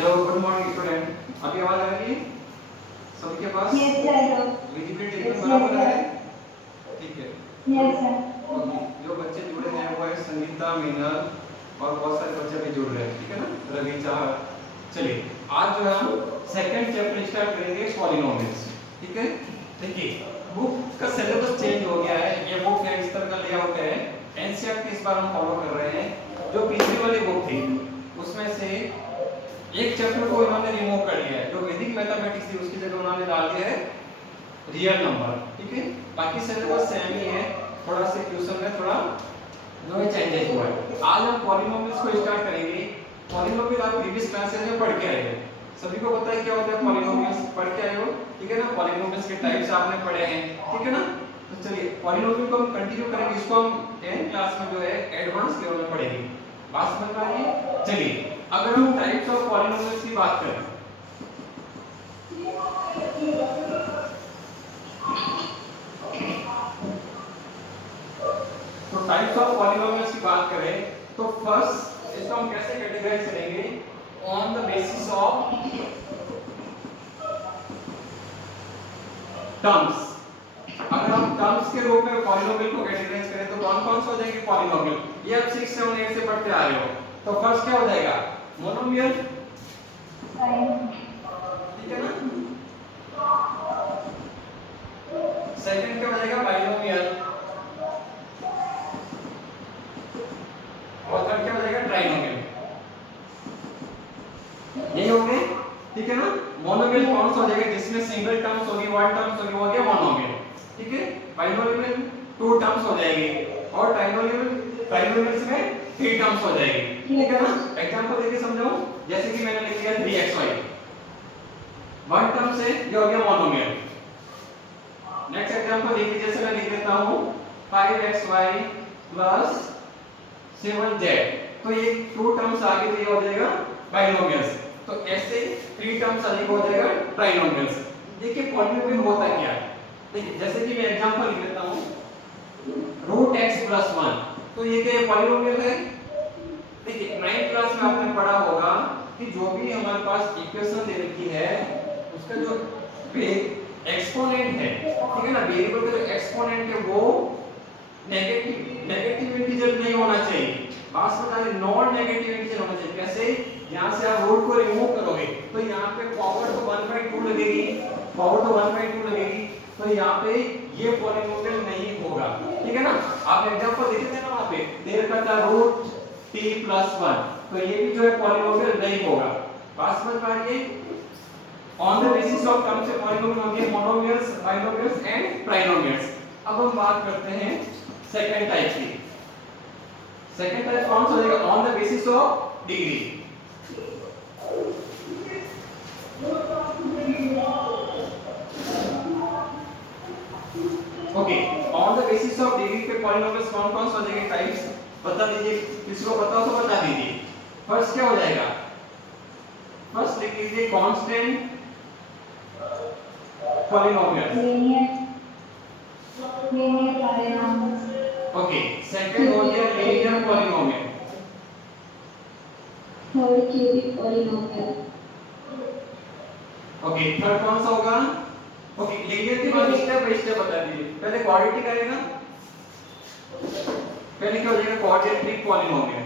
Hello good morning student, अभी आवाज आ रही है सभी के पास? Yes sir. विजिबिलिटी एकदम बराबर है? ठीक है। Yes sir. ओके, जो बच्चे जुड़े हैं वो है संगीता, मीनल और बहुत सारे बच्चे भी जुड़ रहे हैं, ठीक है ना, रवि चाह। चलिए आज जो है हम सेकंड चैप्टर स्टार्ट करेंगे पॉलिनोमियल्स, ठीक है। देखिए बुक का सिलेबस चेंज हो गया है, ये बुक है इस तरह का लेआउट है। एनसीईआरटी इस बार हम फॉलो कर रहे हैं। जो पिछली वाली बुक थी उसमें से एक चैप्टर को इन्होंने रिमूव कर लिया है, जो वैदिक मैथमेटिक्स थी उसकी जगह उन्होंने डाल दिया है रियल नंबर, ठीक है। बाकी सिलेबस सेम ही है, थोड़ा सा क्वेश्चन में थोड़ा जो है चेंजेस हुआ है। आज हम पॉलिनोमियल्स को स्टार्ट करेंगे। पॉलिनोमियल आप प्रीवियस क्लासेस में पढ़ के आए हो, सभी को पता है क्या होता है पॉलिनोमियल्स, पढ़ के आए हो, ठीक है ना। पॉलिनोमियल्स के टाइप्स आपने पढ़े हैं, ठीक है ना। तो चलिए पॉलिनोमियल को हम कंटिन्यू करेंगे, इसको हम 10th क्लास में जो है एडवांस लेवल में पढ़ेंगे। बात समझ में आ रही है? चलिए अगर हम टाइप्स ऑफ पॉलिनोमियल्स की बात करें तो टाइप्स ऑफ पॉलिनोमियल्स की बात करें तो फर्स्ट इसको हम कैसे कैटेगराइज करेंगे? On the basis of terms. अगर हम टर्म्स के रूप में पॉलिनोमियल को कैटेगराइज करें तो कौन कौन से हो जाएंगे पॉलिनोमियल? ये आप 6 7 8 से पढ़ते आ रहे हो। तो फर्स्ट क्या हो जाएगा? मोनोमियल, ठीक है ना। सेकंड क्या हो जाएगा? बाइनोमियल। और थर्ड क्या हो जाएगा? ट्राइनोमियल। यही हो गए, ठीक है ना। मोनोमियल कौन सा हो जाएगा? जिसमें सिंगल टर्म्स होगी, वन टर्म्स होगी, वो हो गया मोनोमियल, ठीक है। बाइनोमियल में टू टर्म्स हो जाएगी और ट्राइनोमियल में थ्री टर्म्स हो जाएगी, ठीक है ना। एग्जांपल देके समझाऊं, जैसे कि मैंने लिख दिया 3xy, वन टर्म से ये हो गया मोनोमियल। नेक्स्ट एग्जांपल देखिए, जैसे मैं लिख देता हूं 5xy प्लस 7z, तो ये टू टर्म्स आगे तो ये हो जाएगा बाइनोमियल्स। तो ऐसे थ्री टर्म्स आगे हो जाएगा ट्राइनोमियल्स। देखिए पॉलिनोमियल होता क्या है, देखिए जैसे कि मैं एग्जांपल लिख देता हूं √x+1, तो ये क्या पॉलिनोमियल है? देखिए 9th क्लास में आपने पढ़ा होगा कि जो भी हमारे पास इक्वेशन दे रखी है उसका जो एक्सपोनेंट है, ठीक है ना, वेरिएबल का जो एक्सपोनेंट है वो नेगेटिव इंटीजर नहीं होना चाहिए। बात समझ नॉन नेगेटिव इंटीजर होना चाहिए। कैसे? यहां से आप रूट को रिमूव करोगे तो यहां पे पावर तो 1/2 लगेगी, पावर तो 1/2 लगेगी, तो यहां पे ये पॉलिनोमियल नहीं होगा, ठीक है ना। आप एग्जांपल देते थे ना, वहां पे दे रखा था √t+1, तो ये भी जो है पॉलिनोमियल नहीं होगा। बात समझ में आ रही है? On the basis of term से पॉलिनोमियल होंगे मोनोमियल्स, बाइनोमियल्स एंड ट्राइनोमियल्स। अब हम बात करते हैं सेकंड टाइप की। सेकंड टाइप कौन सा हो जाएगा? On the basis of degree. Okay, on the basis of degree पे पॉलिनोमियल्स कौन कौन से हो जाएंगे टाइप्स बता दीजिए, किसी को पता हो तो बता दीजिए। फर्स्ट क्या हो जाएगा? फर्स्ट लिख लीजिए कांस्टेंट पॉलिनोमियल, ओके। सेकंड हो गया linear polynomial, third cubic polynomial, okay. Third कौन सा होगा? ओके, लीनियर के बाद स्टेप बाय स्टेप बता दीजिए। पहले क्वाड्रेटिक आएगा, पहले क्या हो जाएगा? Quadratic polynomial,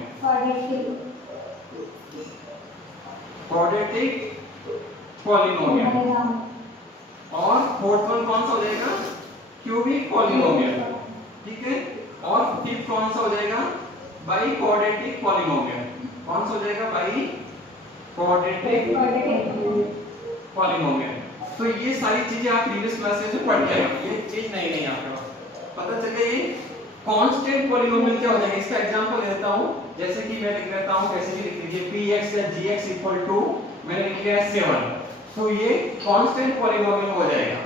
quadratic polynomial. और फोर्थ वन कौन सा हो जाएगा? क्यूबिक पॉलिनोमियल, ठीक है। और फिफ्थ कौन सा हो जाएगा? By quadratic polynomial. कौन सा हो जाएगा? By quadratic polynomial. तो ये सारी चीजें आप प्रीवियस क्लासेस में पढ़ के आए हो, ये चीज नहीं नहीं आपके पास पता चल गई। कांस्टेंट पॉलिनोमियल क्या हो जाएगा? इसका एग्जांपल देता हूं, जैसे कि मैं लिख देता हूं, कैसे भी लिख लीजिए px या gx इक्वल टू मैंने लिख लिया 7, तो ये कांस्टेंट पॉलिनोमियल हो जाएगा।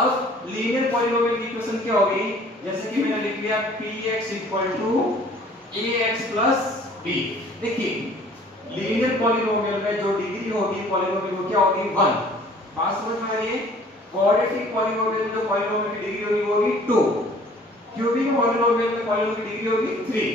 अब लीनियर पॉलिनोमियल की इक्वेशन क्या होगी? जैसे कि मैंने लिख लिया px equal to ax plus b। देखिए लीनियर पॉलिनोमियल में जो डिग्री होगी पॉलिनोमियल वो क्या होगी? 1। बात समझ में आ रही है? क्वाड्रेटिक पॉलिनोमियल में जो पॉलिनोमियल की डिग्री होगी वो होगी 2, क्यूबिक पॉलिनोमियल में पॉलिनोमियल की डिग्री होगी 3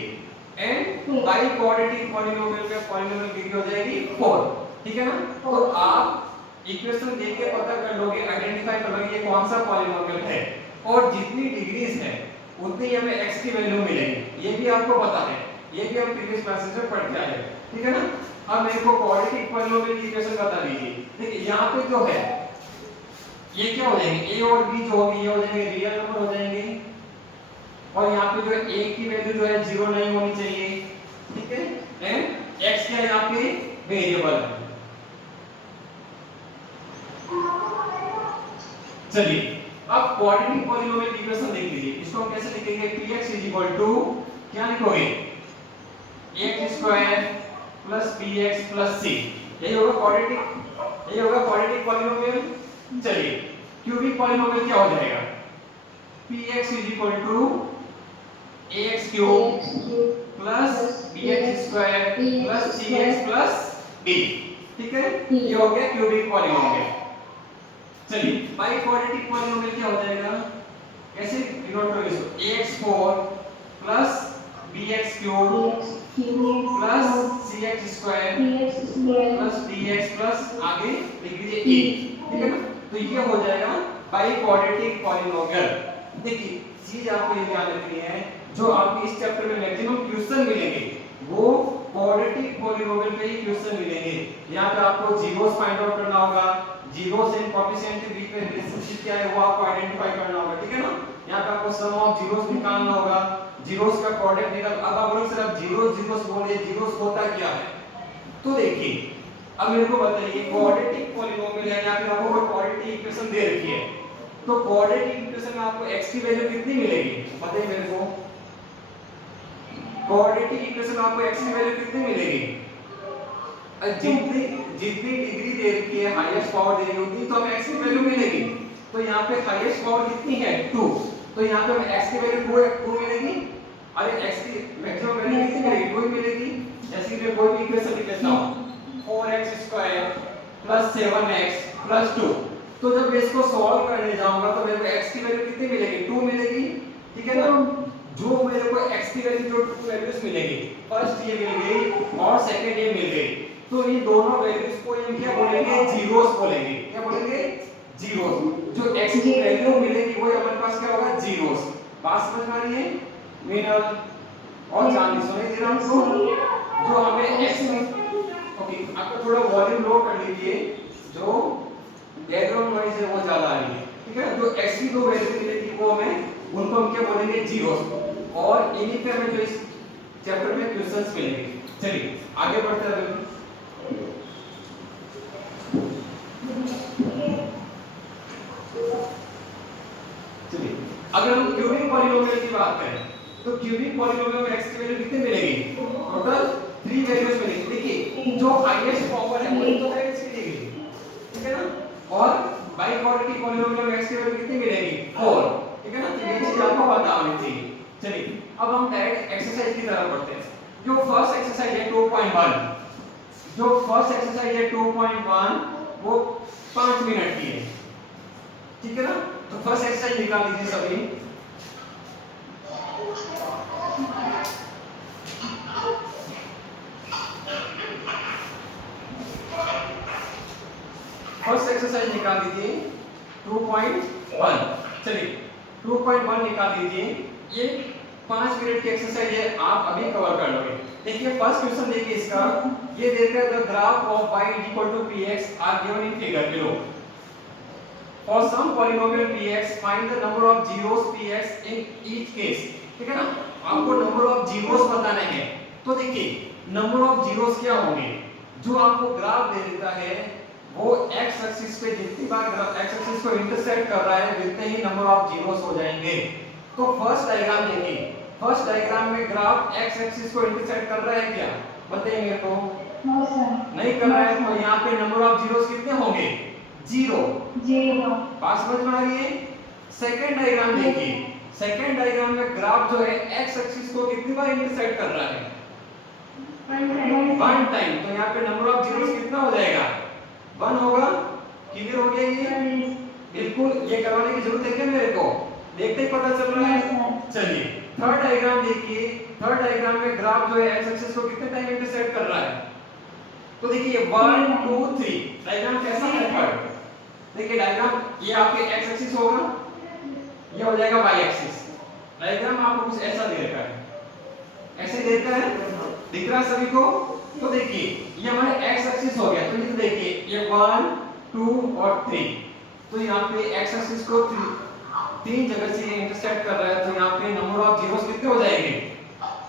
एंड बाई क्वाड्रेटिक पॉलिनोमियल में पॉलिनोमियल की डिग्री हो जाएगी 4। ठीक है ना? तो आप इक्वेशन देख के पता कर लोगे, आइडेंटिफाई कर लोगे ये कौन सा पॉलिनोमियल है, और जितनी डिग्रीज है उतनी हमें x की वैल्यू मिलेगी। ये भी आपको पता है, ये भी हम प्रीवियस क्लासेस में पढ़ के आए हैं, ठीक है ना? अब मेरे को क्वाड्रेटिक पॉलिनोमियल की इक्वेशन बता दीजिए। देखिए यहाँ पे जो है ये क्या हो जाएंगे, a और b जो होगी ये हो जाएंगे रियल नंबर हो जाएंगे, और यहाँ पे जो है a की वैल्यू जो है 0 नहीं होनी चाहिए, ठीक है? एंड x क्या है यहाँ पे वेरिएबल है। चलिए अब क्वाड्रेटिक पॉलिनोमियल की इक्वेशन देख लीजिए। इसको हम कैसे लिखेंगे, px क्या लिखोगे, ax² plus bx plus c, यही होगा क्वाड्रेटिक, यही होगा क्वाड्रेटिक पॉलिनोमियल। चलिए क्यूबिक पॉलिनोमियल क्या हो जाएगा, px ax³ plus bx² plus cx plus d, ठीक है? ये हो गया क्यूबिक पॉलिनोमियल। चलिए बाई क्वाड्रेटिक पॉलिनोमियल क्या हो जाएगा, कैसे डिनोट करोगे इसको, ax4 plus bx³ plus cx² plus dx plus आगे लिख दीजिए e, ठीक है ना? तो ये हो जाएगा बाई क्वाड्रेटिक पॉलिनोमियल। देखिए चीज आपको ये ध्यान रखनी है, जो आपको इस चैप्टर में मैक्सिमम क्वेश्चन मिलेंगे वो क्वाड्रेटिक पॉलिनोमियल पे ही क्वेश्चन मिलेंगे। यहाँ पे आपको जीरोस फाइंड आउट करना होगा, जीरोस एंड कोएफिशिएंट के बीच में रिलेशनशिप क्या है वो आपको आइडेंटिफाई करना होगा, ठीक है ना? यहाँ पे आपको सम ऑफ जीरोस निकालना होगा, जीरोस का प्रोडक्ट निकाल। अब आप बोलोगे सर अब जीरोस बोले, जीरोस होता क्या है? तो देखिए अब मेरे को बताइए क्वाड्रेटिक पॉलिनोमियल है, यहाँ पे आपको क्वाड्रेटिक इक्वेशन दे रखी है, तो क्वाड्रेटिक इक्वेशन में आपको x की वैल्यू कितनी मिलेगी बताइए मेरे को, क्वाड्रेटिक इक्वेशन में आपको x की वैल्यू कितनी मिलेगी, जितनी जितनी डिग्री दे रखी है हाईएस्ट पावर दे रही होती तो हमें x की वैल्यू मिलेगी। तो यहाँ पे हाईएस्ट पावर कितनी है 2, तो यहाँ पे हमें x की वैल्यू 2 मिलेगी, अरे x की मैक्सिमम वैल्यू कितनी मिलेगी 2 ही मिलेगी। जैसे कि मैं कोई भी इक्वेशन लिख लेता हूँ 4x² प्लस 7x प्लस 2, तो जब मैं इसको सॉल्व करने जाऊंगा तो मेरे को x की वैल्यू कितनी मिलेगी 2 मिलेगी, ठीक है ना? जो मेरे को x की वैल्यू जो 2 वैल्यूज मिलेगी, फर्स्ट ये मिल गई और सेकंड ये मिल गई, तो इन दोनों वैल्यूज को हम क्या बोलेंगे जीरोस बोलेंगे, क्या बोलेंगे जीरोस। जो x की वैल्यू मिलेगी वो हमारे पास क्या होगा जीरोस। बात समझ में आ रही है मीनल और चांदी सुनाई दे रहा हूं, जो हमें x ओके आपको थोड़ा वॉल्यूम लो कर लीजिए, जो बैकग्राउंड नॉइज है वो ज्यादा आ रही है, ठीक है? जो x की दो वैल्यू मिलेगी वो हमें उनको हम क्या बोलेंगे जीरोस, और इन्हीं पे हमें जो इस चैप्टर में क्वेश्चंस मिलेंगे। चलिए आगे बढ़ते हैं। चलिए अगर हम क्यूबिक पॉलिनोमियल की बात करें तो क्यूबिक पॉलिनोमियल में x की वैल्यू कितनी मिलेगी, टोटल 3 वैल्यूज मिलेगी। देखिए जो हाईएस्ट पावर है वही तो x मिलेगी, ठीक है ना? और बाई क्वाड्रेटिक पॉलिनोमियल में x की वैल्यू कितनी मिलेगी 4, ठीक है ना? तो ये चीज आपको पता होनी चाहिए। चलिए अब हम डायरेक्ट एक्सरसाइज की तरफ बढ़ते हैं। जो फर्स्ट एक्सरसाइज है 2.1, जो फर्स्ट एक्सरसाइज है 2.1 वो 5 मिनट की है, ठीक है ना? तो फर्स्ट एक्सरसाइज निकाल लीजिए सभी। फर्स्ट एक्सरसाइज निकाल दीजिए 2.1। चलिए 2.1 निकाल दीजिए, ये 5 मिनट की एक्सरसाइज है, आप अभी कवर कर लोगे। देखिए फर्स्ट क्वेश्चन देखिए इसका, ये देकर the graph of y px are given in figure below. For some polynomial px find the number of zeros px in each case, ठीक है ना? आपको नंबर ऑफ जीरोस बताने हैं। तो देखिए नंबर ऑफ जीरोस क्या होंगे, जो आपको ग्राफ दे देता है वो x एक्सिस पे जितनी बार x एक्सिस को इंटरसेक्ट कर रहा है जितने ही नंबर ऑफ जीरोस हो जाएंगे। तो फर्स्ट डायग्राम देखिए, फर्स्ट डायग्राम में ग्राफ x एक्सिस को इंटरसेक्ट कर रहा है क्या बताइए मेरे को, नहीं कर रहा है, तो यहाँ पे नंबर ऑफ जीरोस कितने होंगे 0। बात समझ में आ रही है? सेकंड डायग्राम देखिए, सेकंड डायग्राम में ग्राफ जो है x एक्सिस को कितनी बार इंटरसेक्ट कर रहा है 1 टाइम, तो यहाँ पे नंबर ऑफ जीरोस कितना हो जाएगा 1 होगा। क्लियर हो गया ये? बिल्कुल, ये करवाने की जरूरत है क्या मेरे को, देखते ही पता चल रहा है। चलिए थर्ड डायग्राम देखिए, थर्ड डायग्राम में ग्राफ जो है x एक्सिस को कितने टाइम इंटरसेक्ट कर रहा है तो देखिए 1 2 3 डायग्राम कैसा है पर देखिए डायग्राम ये आपके x एक्सिस होगा, ये हो जाएगा y एक्सिस। डायग्राम आपको कुछ ऐसा दे रखा है, ऐसे दे रखा है, दिख रहा है सभी को? तो देखिए ये हमारा x एक्सिस हो गया, तो ये देखिए ये 1 2 और 3, तो यहाँ पे x एक्सिस को तीन जगह से इंटरसेक्ट कर रहा है, तो यहाँ पे नंबर ऑफ जीरोस कितने हो जाएंगे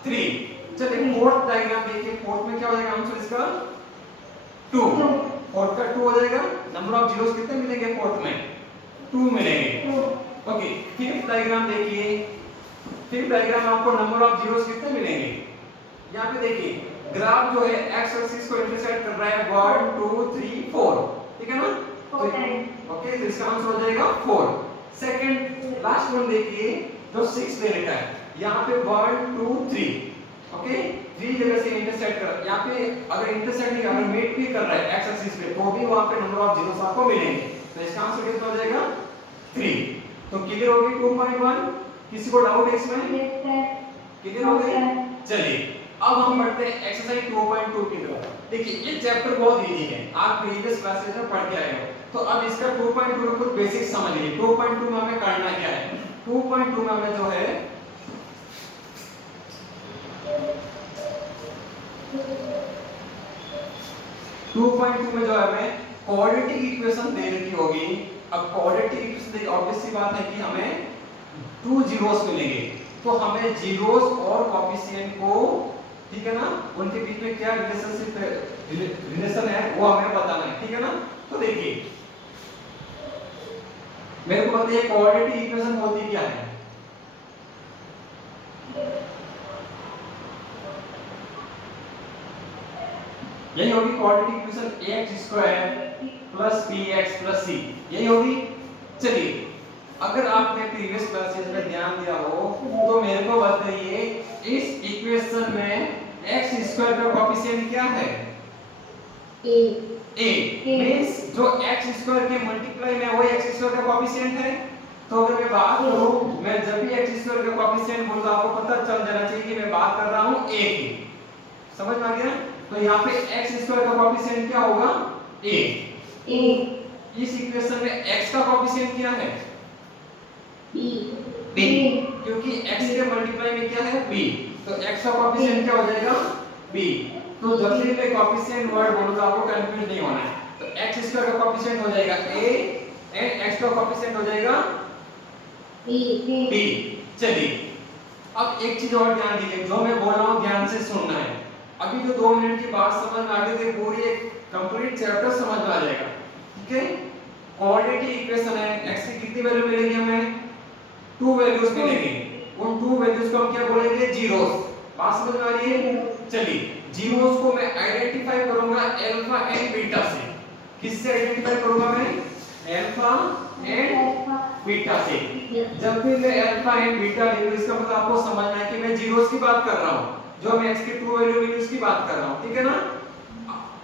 3। चलिए फोर्थ डायग्राम देखिए, फोर्थ में क्या हो जाएगा आंसर इसका 2, फोर्थ का 2 हो जाएगा। नंबर ऑफ जीरोस कितने मिलेंगे फोर्थ में 2 मिलेंगे। ओके फिफ्थ डायग्राम देखिए, फिफ्थ डायग्राम आपको नंबर ऑफ जीरोस कितने मिलेंगे, यहाँ पे देखिए ग्राफ जो है x एक्सिस को इंटरसेक्ट कर रहा है 1 2 3 4, ठीक है ना? ओके तो इसका आंसर हो जाएगा 4। सेकंड लास्ट वन देखिए जो 6 दे रखा है, यहाँ पे 1 2 3, ओके 3 जगह से इंटरसेक्ट कर, यहाँ पे अगर इंटरसेक्ट नहीं अगर मीट भी कर रहा है x एक्सिस पे तो भी वहां पे नंबर ऑफ जीरोस आपको मिलेंगे, तो इसका आंसर कितना हो जाएगा 3। तो क्लियर हो गई 2.1? किसी को डाउट है इसमें? क्लियर हो गई? चलिए अब हम बढ़ते हैं एक्सरसाइज 2.2 की तरफ। देखिए ये चैप्टर बहुत इजी है, आप प्रीवियस क्लासेस में पढ़ के आए हो, तो अब इसका 2.2 का कुछ बेसिक समझ लीजिए। 2.2 में हमें करना क्या है, 2.2 में हमें जो है में जो है हमें क्वाड्रेटिक इक्वेशन दे रखी होगी। अब क्वाड्रेटिक इक्वेशन ऑब्वियस सी बात है कि हमें 2 जीरोस मिलेंगे, तो हमें जीरोस और कोएफिशिएंट को, ठीक है ना, उनके बीच में क्या रिलेशन है वो हमें बताना है, ठीक है ना? तो देखिए मेरे को बताइए क्वाड्रेटिक इक्वेशन होती क्या है? यही होगी quadratic equation ax² + bx + c, यही होगी। चलिए अगर आपने प्रीवियस क्लासेस में ध्यान दिया हो तो मेरे को बताइए इस इक्वेशन में x² का कोएफिशिएंट क्या है? a मींस जो x² के मल्टीप्लाई में वही x² का कोएफिशिएंट है। तो अगर मैं बात करूं, मैं जब भी x² का कोएफिशिएंट बोलूंगा आपको पता चल जाना चाहिए कि मैं बात कर रहा हूं a की, समझ में आ गया? तो यहाँ पे x² का कोएफिशिएंट क्या होगा a। इस इक्वेशन में x का कोएफिशिएंट क्या है b, क्योंकि x के मल्टीप्लाई में क्या है b, तो x का कोएफिशिएंट क्या हो जाएगा b। तो जब भी मैं कोएफिशिएंट वर्ड बोलूंगा आपको कंफ्यूज नहीं होना है, तो x² का कोएफिशिएंट हो जाएगा a एंड x का कोएफिशिएंट हो जाएगा b। चलिए अब एक चीज और ध्यान दीजिए, जो मैं बोल रहा हूं ध्यान से सुनना है। अभी जो 2 मिनट की बात समझ में आ गई थी, पूरी एक कंप्लीट चैप्टर समझ में आ जाएगा, ठीक है? क्वाड्रेटिक इक्वेशन है, x की कितनी वैल्यू मिलेगी हमें 2 वैल्यूज मिलेंगी, उन 2 वैल्यूज को हम क्या बोलेंगे जीरोस। बात समझ में आ रही है? चलिए जीरोस को मैं आइडेंटिफाई करूंगा अल्फा एंड बीटा से। किससे आइडेंटिफाई करूंगा मैं? अल्फा एंड बीटा से। जब भी मैं अल्फा एंड बीटा लिखूं इसका मतलब आपको समझना है कि मैं जीरोस की बात कर रहा हूं, जो मैं x की 2 वैल्यू मिली उसकी बात कर रहा हूं, ठीक है ना?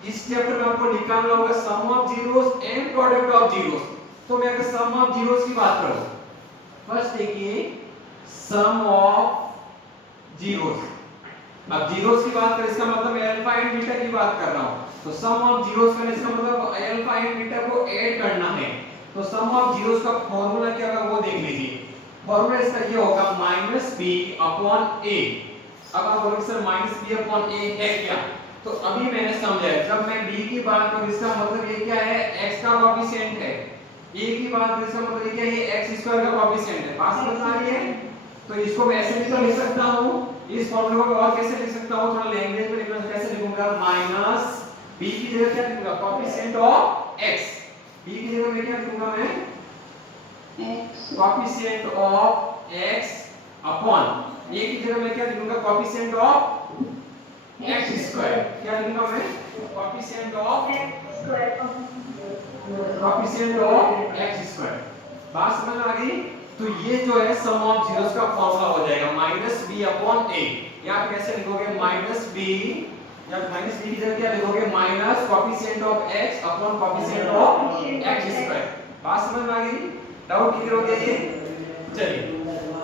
इस चैप्टर में आपको निकालना होगा sum of zeros and product of zeros. तो मैं अगर सम ऑफ जीरोस की बात करूं, फर्स्ट देखिए सम ऑफ जीरोस। अब जीरोस की बात करें इसका मतलब मैं अल्फा एंड बीटा की बात कर रहा हूं, तो सम ऑफ जीरोस करने इसका मतलब अल्फा एंड बीटा को ऐड करना है। तो सम ऑफ जीरोस का फार्मूला क्या होगा वो देख लीजिए। फार्मूला इसका ये होगा -b/a। अब आप बोलोगे सर -b/a है क्या? तो अभी मैंने समझाया, जब मैं b की बात करूं इसका मतलब ये क्या है x का कोएफिशिएंट है, a की बात करूं इसका मतलब ये क्या है x² का कोएफिशिएंट है। बात समझ आ रही है? तो इसको मैं ऐसे भी तो लिख सकता हूं, इस फार्मूला को और कैसे लिख सकता हूं, थोड़ा लैंग्वेज में लिखना, कैसे लिखूंगा माइनस b की जगह क्या लिखूंगा कोएफिशिएंट ऑफ x, b की जगह मैं क्या लिखूंगा मैं coefficient of x upon a की जगह मैं क्या लिखूंगा कोएफिशिएंट ऑफ x²। क्या लिखूंगा मैं कोएफिशिएंट ऑफ x²। बात समझ आ गई? तो ये जो है सम ऑफ जीरोस का फार्मूला हो जाएगा -b/a। यहां कैसे लिखोगे -b, या -b की जगह क्या लिखोगे minus coefficient of x upon coefficient of x²। बात समझ में आ गई? डाउट क्लियर हो गया ये? चलिए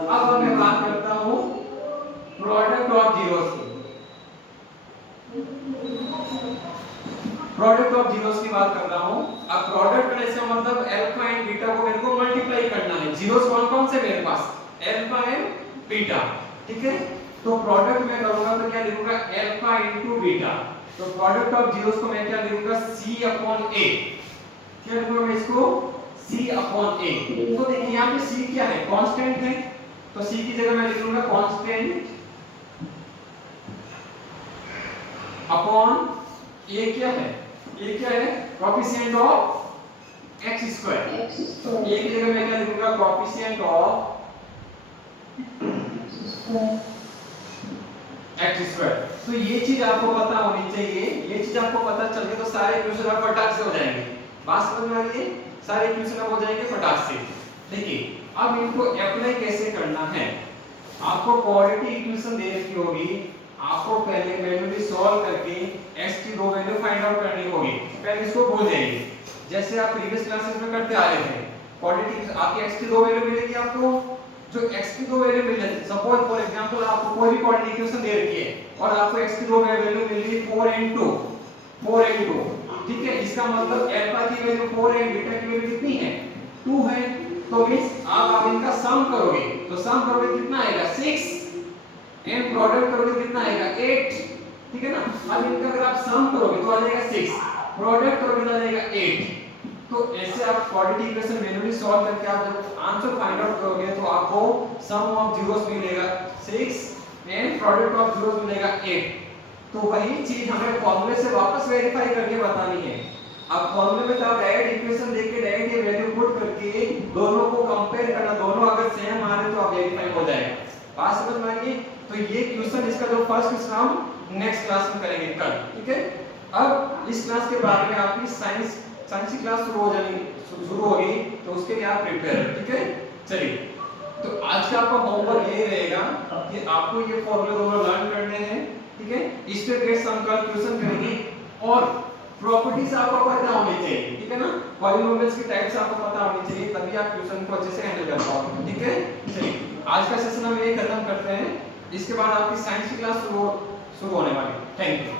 अब मैं बात करता हूं प्रोडक्ट ऑफ जीरोस की। प्रोडक्ट ऑफ जीरोस की बात कर रहा हूं। अब प्रोडक्ट करने से मतलब अल्फा एंड बीटा को मेरे को मल्टीप्लाई करना है। जीरोस कौन कौन से मेरे पास, अल्फा एंड बीटा, ठीक है। तो प्रोडक्ट मैं करूंगा तो क्या लिखूंगा, अल्फा इनटू बीटा। तो प्रोडक्ट ऑफ जीरोस को मैं क्या लिखूंगा, c अपॉन a। क्या लिखूंगा मैं इसको, c अपॉन a। तो देखिए यहां पे c क्या है, कांस्टेंट है, तो c की जगह मैं लिख लूंगा कांस्टेंट अपॉन a क्या है, a क्या है, कोएफिशिएंट ऑफ x स्क्वायर। तो a की जगह मैं क्या लिखूंगा, कोएफिशिएंट ऑफ x स्क्वायर। तो ये चीज आपको पता होनी चाहिए, ये चीज आपको पता चल गई तो सारे इक्वेशन आप फटाक से हो जाएंगे। बात समझ में आ रही है, सारे इक्वेशन आप हो जाएंगे फटाक से। देखिए अब इनको अप्लाई कैसे करना है, आपको क्वाड्रेटिक इक्वेशन दे रखी होगी, आपको पहले मैन्युअली सॉल्व करके x की दो वैल्यू फाइंड आउट करनी होगी। पहले इसको भूल जाइए, जैसे आप प्रीवियस क्लासेस में करते आ रहे थे। क्वाड्रेटिक आपकी x की दो वैल्यू मिलेगी, आपको जो x की दो वैल्यू मिल जाती है, सपोज फॉर एग्जांपल आपको कोई भी क्वाड्रेटिक इक्वेशन दे रखी है और आपको x की दो वैल्यू मिल गई 4 ठीक है। इसका मतलब अल्फा की वैल्यू 4 है, बीटा की वैल्यू कितनी है, 2 है। तो मींस आप इनका सम करोगे तो सम करोगे कितना आएगा, 6 एंड प्रोडक्ट करोगे कितना आएगा, 8, ठीक है ना। अब इनका अगर आप सम करोगे तो आ जाएगा 6, प्रोडक्ट करोगे तो आ जाएगा 8। तो ऐसे आप क्वाड्रेटिक इक्वेशन मैन्युअली सॉल्व करके आप जब आंसर फाइंड आउट करोगे तो आपको सम ऑफ जीरोस मिलेगा 6 एंड प्रोडक्ट ऑफ जीरोस मिलेगा 8। तो वही चीज हमें फॉर्मूले से वापस वेरीफाई करके बतानी है। अब फॉर्मूले में तो आप डायरेक्ट इक्वेशन देख के डायरेक्ट ये वैल्यू पुट करके दोनों को कंपेयर करना, दोनों अगर सेम आ रहे तो आप वेरीफाई हो जाएगा। बात समझ में आ गई। तो ये क्वेश्चन इसका जो फर्स्ट क्वेश्चन हम नेक्स्ट क्लास में करेंगे कल, ठीक है। अब इस क्लास के बाद में आपकी साइंस की क्लास शुरू होगी, तो उसके लिए आप प्रिपेयर, ठीक है। चलिए तो आज का आपका होमवर्क ये रहेगा कि आपको ये फॉर्मूले दोनों लर्न करने हैं, ठीक है। इस पे बेस्ड हम कल क्वेश्चन करेंगे और प्रॉपर्टीज आपको पता होनी चाहिए, ठीक है ना। पॉलिनोमियल्स की टाइप्स आपको पता होनी चाहिए, तभी आप क्वेश्चन को अच्छे से हैंडल कर पाओगे, ठीक है। चलिए आज का सेशन हम यही खत्म करते हैं, इसके बाद आपकी साइंस की क्लास शुरू होने वाली है। Thank you.